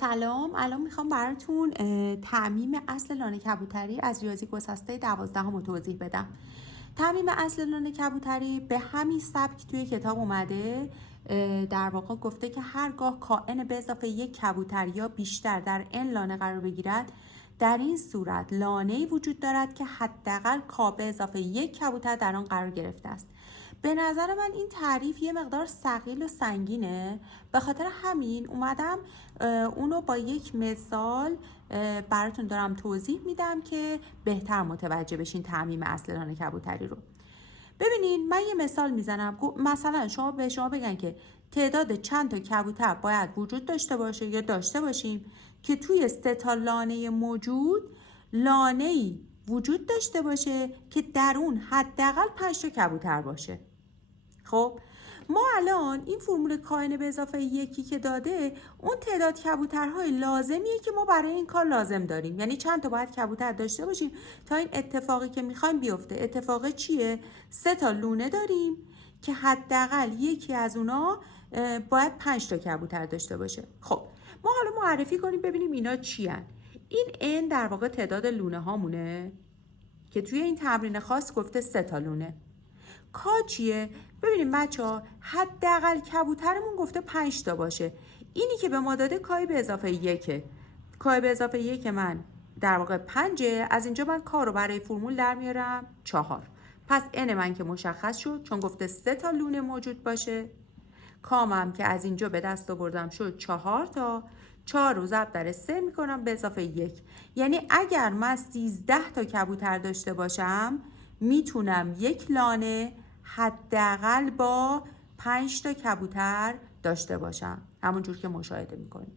سلام. الان میخوام براتون تعمیم اصل لانه کبوتری از ریاضی گسسته 12 توضیح بدم. تعمیم اصل لانه کبوتری به همین سبک توی کتاب اومده. در واقع گفته که هرگاه کائن به اضافه یک کبوتر یا بیشتر در n لانه قرار بگیرد، در این صورت لانه‌ای وجود دارد که حداقل k به اضافه یک کبوتر در آن قرار گرفته است. به نظر من این تعریف یه مقدار ثقیل و سنگینه، به خاطر همین اومدم اونو با یک مثال براتون دارم توضیح میدم که بهتر متوجه بشین تعمیم اصل لانه کبوتری رو. ببینین من یه مثال میزنم. مثلا شما به شما بگن که تعداد چند تا کبوتر باید وجود داشته باشه یا داشته باشیم که توی 3 تا لانه موجود لانه‌ای وجود داشته باشه که در اون حداقل 5 تا کبوتر باشه. خب ما الان این فرمول کائن به اضافه یکی که داده اون تعداد کبوترهای لازمیه که ما برای این کار لازم داریم. یعنی چند تا باید کبوتر داشته باشیم تا این اتفاقی که میخوایم بیفته. اتفاق چیه؟ 3 تا لونه داریم که حداقل یکی از اونا باید 5 تا کبوتر داشته باشه. خب ما حالا معرفی کنیم ببینیم اینا چی هن. این n در واقع تعداد لونه هامونه که توی این تمرین خاص گفته 3 تا لونه. کا چیه؟ ببینیم بچه‌ها حداقل کبوترمون گفته 5 تا باشه. اینی که به ما داده کای به اضافه یکه. کای به اضافه یک من در واقع 5. از اینجا من کا رو برای فرمول در میارم 4. پس n من که مشخص شد چون گفته 3 تا لونه موجود باشه. کامم که از اینجا به دست آوردم شد 4 تا. 4 رو ضرب در 3 میکنم به اضافه 1. یعنی اگر من 13 تا کبوتر داشته باشم میتونم یک لانه حداقل با 5 تا کبوتر داشته باشم، همونجور که مشاهده میکنیم.